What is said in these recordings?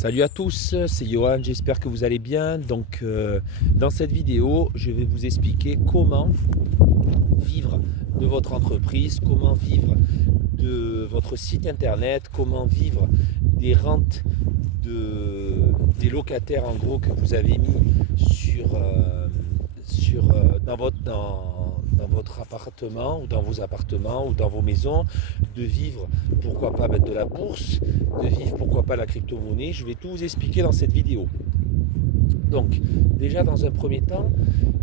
Salut à tous, c'est Johan, j'espère que vous allez bien. Dans cette vidéo, je vais vous expliquer comment vivre de votre entreprise, comment vivre de votre site internet, comment vivre des rentes des locataires en gros que vous avez mis dans votre appartement ou dans vos appartements ou dans vos maisons, de vivre pourquoi pas de la bourse, de vivre pourquoi pas la crypto-monnaie. Je vais tout vous expliquer dans cette vidéo. Donc déjà dans un premier temps,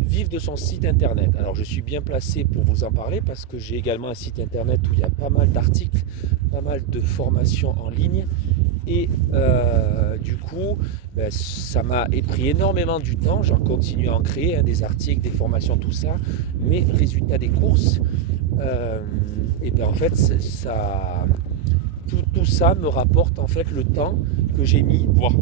vivre de son site internet. Alors je suis bien placé pour vous en parler parce que j'ai également un site internet où il y a pas mal d'articles, pas mal de formations en ligne. Et du coup, ça m'a pris énormément du temps. J'en continue à en créer, des articles, des formations, tout ça. Mais résultat des courses, et bien en fait, tout ça me rapporte en fait le temps que j'ai mis, voire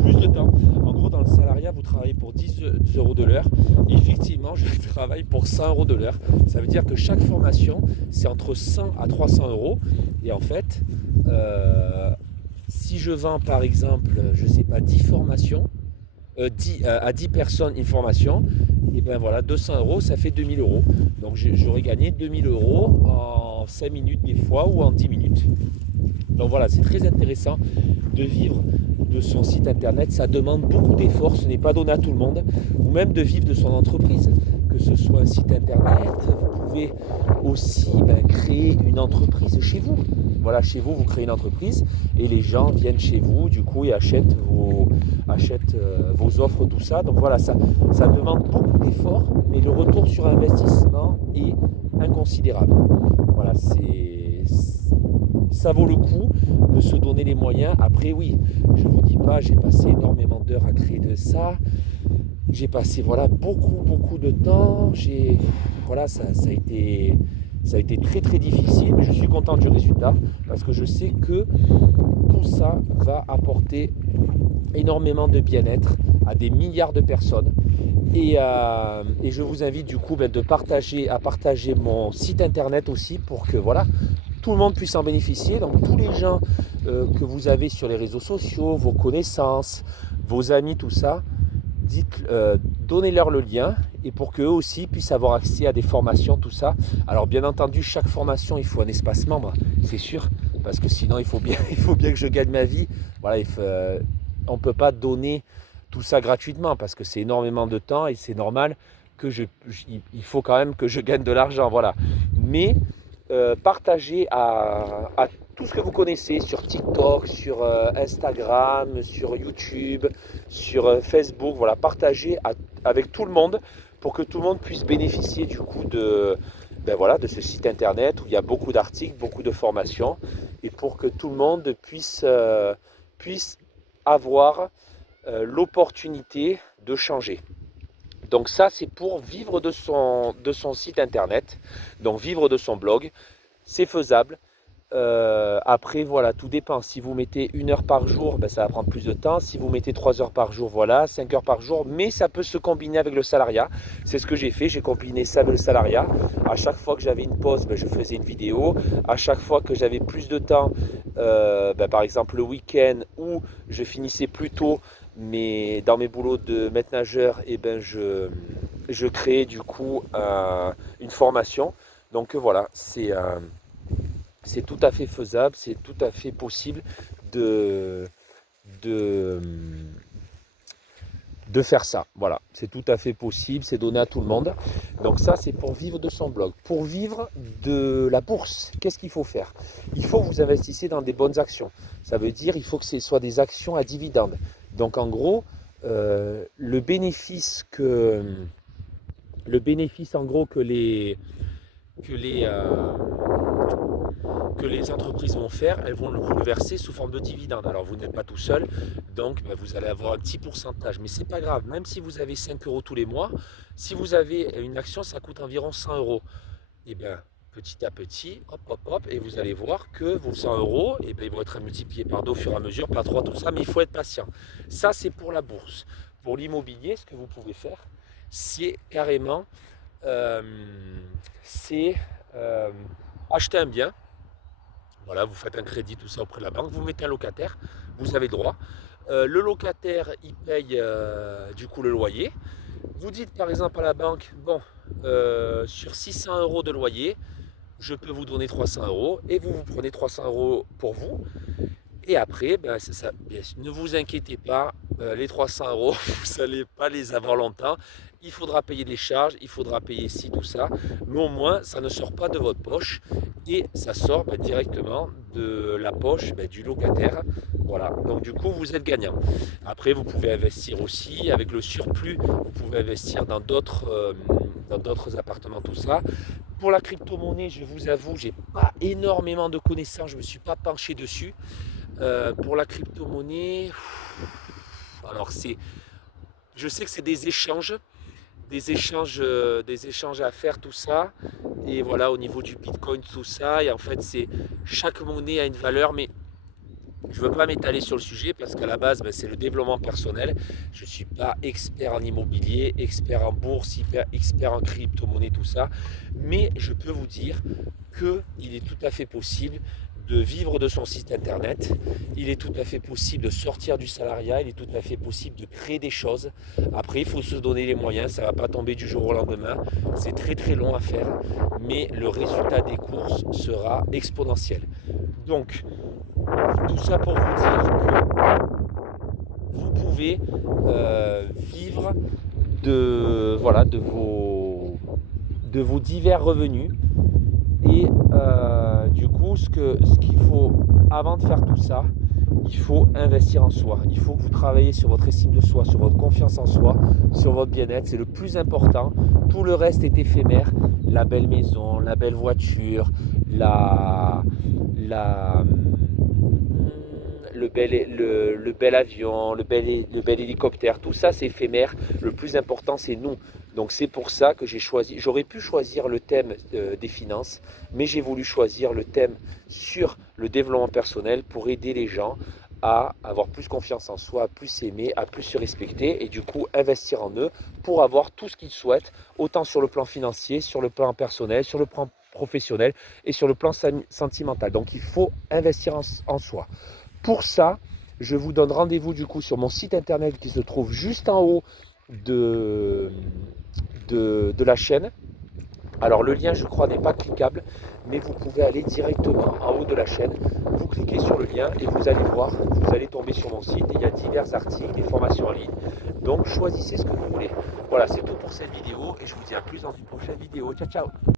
plus de temps. En gros, dans le salariat, vous travaillez pour 10 euros de l'heure. Effectivement, je travaille pour 100 euros de l'heure. Ça veut dire que chaque formation, c'est entre 100 à 300 euros. Et en fait, si je vends par exemple, je ne sais pas, 10 formations, à 10 personnes une formation, et bien voilà, 200 euros, ça fait 2000 euros. Donc j'aurais gagné 2000 euros en 5 minutes des fois ou en 10 minutes. Donc voilà, c'est très intéressant de vivre de son site internet. Ça demande beaucoup d'efforts, ce n'est pas donné à tout le monde. Ou même de vivre de son entreprise, que ce soit un site internet. Vous pouvez aussi créer une entreprise chez vous. Voilà, chez vous, vous créez une entreprise et les gens viennent chez vous, du coup, et achètent vos offres, tout ça. Donc voilà, ça demande beaucoup d'efforts, mais le retour sur investissement est inconsidérable. Voilà, ça vaut le coup de se donner les moyens. Après, oui, je ne vous dis pas, j'ai passé énormément d'heures à créer de ça. J'ai passé beaucoup de temps. Ça a été très très difficile, mais je suis content du résultat parce que je sais que tout ça va apporter énormément de bien-être à des milliards de personnes. Et je vous invite du coup à partager mon site internet aussi pour que voilà, tout le monde puisse en bénéficier. Donc tous les gens que vous avez sur les réseaux sociaux, vos connaissances, vos amis, tout ça, donnez-leur le lien et pour qu'eux aussi puissent avoir accès à des formations, tout ça. Alors bien entendu, chaque formation, il faut un espace membre, c'est sûr, parce que sinon il faut bien que je gagne ma vie. Voilà, on ne peut pas donner tout ça gratuitement parce que c'est énormément de temps et c'est normal que il faut quand même que je gagne de l'argent. Voilà. Mais partagez à tout ce que vous connaissez sur TikTok, sur Instagram, sur YouTube, sur Facebook. Voilà, partagez avec tout le monde pour que tout le monde puisse bénéficier du coup de ce site internet où il y a beaucoup d'articles, beaucoup de formations et pour que tout le monde puisse avoir l'opportunité de changer. Donc ça, c'est pour vivre de son site internet, donc vivre de son blog. C'est faisable. Après, voilà, tout dépend. Si vous mettez 1 heure par jour, ça va prendre plus de temps. Si vous mettez 3 heures par jour, voilà, 5 heures par jour. Mais ça peut se combiner avec le salariat. C'est ce que j'ai fait. J'ai combiné ça avec le salariat. À chaque fois que j'avais une pause, je faisais une vidéo. À chaque fois que j'avais plus de temps, par exemple le week-end où je finissais plus tôt, mais dans mes boulots de maître nageur, je créais du coup une formation. Donc voilà, c'est tout à fait faisable, c'est tout à fait possible de, de, de faire ça. Voilà, c'est tout à fait possible, c'est donné à tout le monde. Donc ça, c'est pour vivre de son blog. Pour vivre de la bourse, qu'est-ce qu'il faut faire? Il faut que vous investissiez dans des bonnes actions. Ça veut dire il faut que ce soit des actions à dividendes. Donc en gros, le bénéfice en gros que les entreprises vont faire, elles vont vous le verser sous forme de dividendes. Alors vous n'êtes pas tout seul, donc vous allez avoir un petit pourcentage. Mais c'est pas grave, même si vous avez 5 euros tous les mois, si vous avez une action, ça coûte environ 100 euros. Et bien petit à petit, hop, et vous allez voir que vos 100 euros, ils vont être multipliés par 2 au fur et à mesure, par 3, tout ça, mais il faut être patient. Ça, c'est pour la bourse. Pour l'immobilier, ce que vous pouvez faire, c'est carrément, euh, c'est acheter un bien. Voilà, vous faites un crédit, tout ça auprès de la banque, vous mettez un locataire, vous avez le droit. Le locataire, il paye du coup le loyer. Vous dites par exemple à la banque, bon, sur 600 euros de loyer, je peux vous donner 300 euros et vous prenez 300 euros pour vous. Et après, ben, ça, ne vous inquiétez pas, les 300 euros, vous n'allez pas les avoir longtemps. Il faudra payer des charges, il faudra payer ci, tout ça. Mais au moins, ça ne sort pas de votre poche et ça sort directement de la poche du locataire. Voilà, donc du coup, vous êtes gagnant. Après, vous pouvez investir aussi avec le surplus. Vous pouvez investir dans d'autres appartements, tout ça. Pour la crypto-monnaie, je vous avoue, j'ai pas énormément de connaissances, je ne me suis pas penché dessus. Pour la crypto-monnaie, alors je sais que c'est des échanges à faire, tout ça. Et voilà, au niveau du Bitcoin, tout ça. Et en fait, chaque monnaie a une valeur, mais je ne veux pas m'étaler sur le sujet parce qu'à la base, c'est le développement personnel. Je ne suis pas expert en immobilier, expert en bourse, expert en crypto-monnaie, tout ça. Mais je peux vous dire qu'il est tout à fait possible de vivre de son site internet. Il est tout à fait possible de sortir du salariat. Il est tout à fait possible de créer des choses. Après, il faut se donner les moyens. Ça ne va pas tomber du jour au lendemain. C'est très très long à faire. Mais le résultat des courses sera exponentiel. Donc, tout ça pour vous dire que vous pouvez vivre de vos divers revenus. Et du coup, ce qu'il faut, avant de faire tout ça, il faut investir en soi. Il faut que vous travaillez sur votre estime de soi, sur votre confiance en soi, sur votre bien-être. C'est le plus important. Tout le reste est éphémère. La belle maison, la belle voiture, le bel avion, le bel hélicoptère, tout ça c'est éphémère. Le plus important c'est nous. Donc c'est pour ça que j'aurais pu choisir le thème des finances, mais j'ai voulu choisir le thème sur le développement personnel pour aider les gens à avoir plus confiance en soi, à plus s'aimer, à plus se respecter et du coup investir en eux pour avoir tout ce qu'ils souhaitent, autant sur le plan financier, sur le plan personnel, sur le plan professionnel et sur le plan sentimental. Donc il faut investir en soi. Pour ça, je vous donne rendez-vous du coup sur mon site internet qui se trouve juste en haut de la chaîne. Alors le lien, je crois, n'est pas cliquable, mais vous pouvez aller directement en haut de la chaîne, vous cliquez sur le lien et vous allez voir, vous allez tomber sur mon site. Il y a divers articles, des formations en ligne, donc choisissez ce que vous voulez. Voilà, c'est tout pour cette vidéo et je vous dis à plus dans une prochaine vidéo. Ciao, ciao!